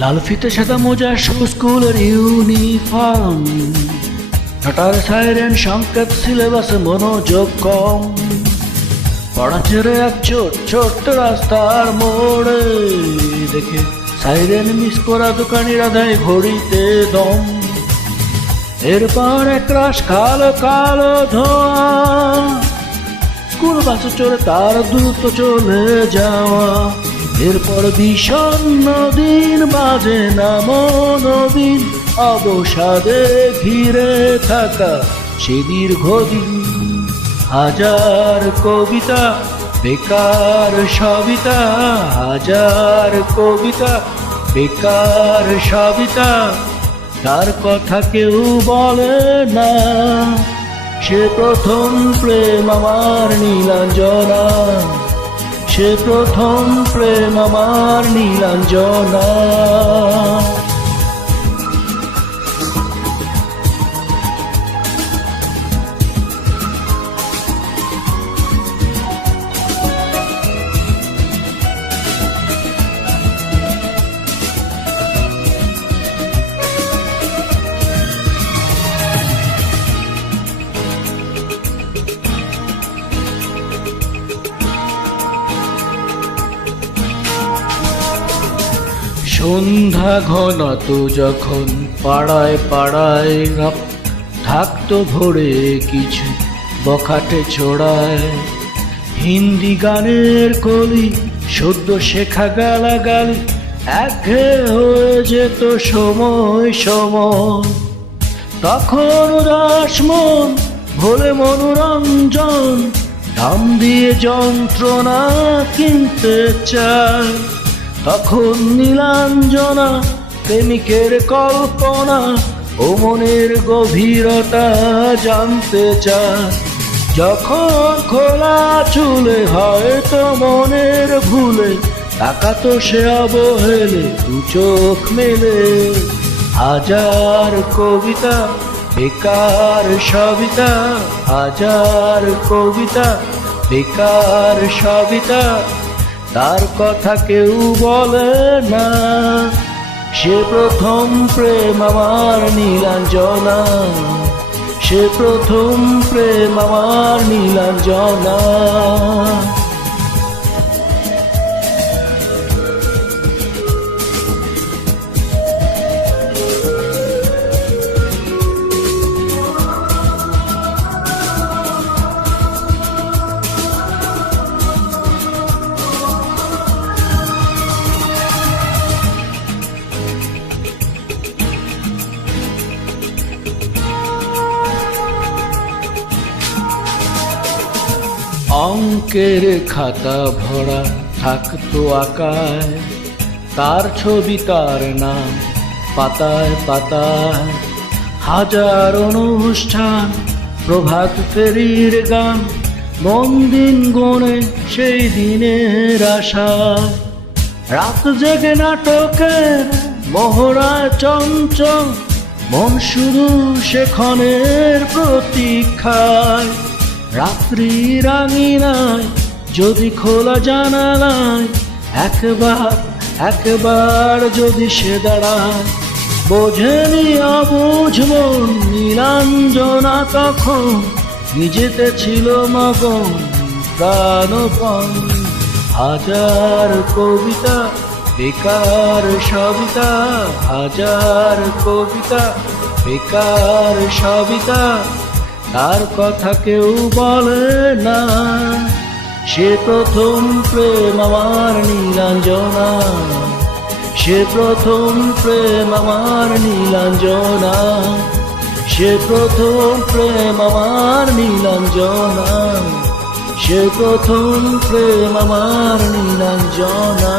লাল ফিতে সাদা মোজা স্কুলের ইউনিফর্ম, নটার সাইরেন সংকেত সিলেবাসে মনোযোগ কম। পড়া ছেড়ে এক ছোট্ট রাস্তার মোড়ে দেখে সাইরেন মিস করা দোকানিরা দেয় ঘড়িতে দম। এরপর এক রাশ কালো কালো ধোঁয়া, স্কুল বাসে চড়ে তার দ্রুত চলে যাওয়া। এরপর বিষণ্ণ দিন বাজে না মনোদিন, অবসাদে ঘিরে থাকা সে দীর্ঘদিন। হাজার কবিতা বেকার সবিতা, হাজার কবিতা বেকার সবিতা, তার কথা কেউ বলে না। সে প্রথম প্রেম আমার নীলাঞ্জনা, সে প্রথম প্রেম আমার নীলাঞ্জনা। সন্ধ্যা ঘনাত যখন পাড়ায় পাড়ায় থাকতো ভরে কিছু বখাটে ছোড়ায়। হিন্দি গানের কলি সদ্য শেখা গালাগালি একঘেয়ে হয়ে যেত সময় সময়। তখন উদাস মন ভোলে মনোরঞ্জন, দাম দিয়ে যন্ত্রণা কিনতে চায়। তখন নীলাঞ্জনা প্রেমিকের কল্পনা ও মনের গভীরতা জানতে চায়। যখন খোলা চুলে হয়তো মনের ভুলে তাকাতো সে অবহেলে দু চোখ মেলে। হাজার কবিতা বেকার সবিতা, হাজার কবিতা বেকার সবিতা, তার কথা কেউ বলে না। সে প্রথম প্রেম আমার নীলাঞ্জনা, সে প্রথম প্রেম আমার নীলাঞ্জনা। অঙ্কের খাতা ভরা থাকতো আঁকায়, তার ছবি তার নাম পাতায় পাতায়। হাজার অনুষ্ঠান প্রভাত ফেরির গান, মন দিন গণে সেই দিনের আশায়। রাত জেগে নাটকের মহড়ায় চঞ্চল, মন শুধু সেক্ষণের প্রতীক্ষায়। রাত্রি রাঙিনায় যদি খোলা জানালায় একবার যদি সে দাঁড়ায়। বোঝেনি অবুঝ মন নীলাঞ্জনা তখন, নিজেতে ছিল মগন প্রাণপণ। হাজার কবিতা বেকার সবিতা, হাজার কবিতা বেকার সবিতা, তার কথা কেউ বলে না। সে প্রথম প্রেম আমার নীলাঞ্জনা, সে প্রথম প্রেম আমার নীলাঞ্জনা, সে প্রথম প্রেম আমার নীলাঞ্জনা, সে প্রথম প্রেম আমার নীলাঞ্জনা।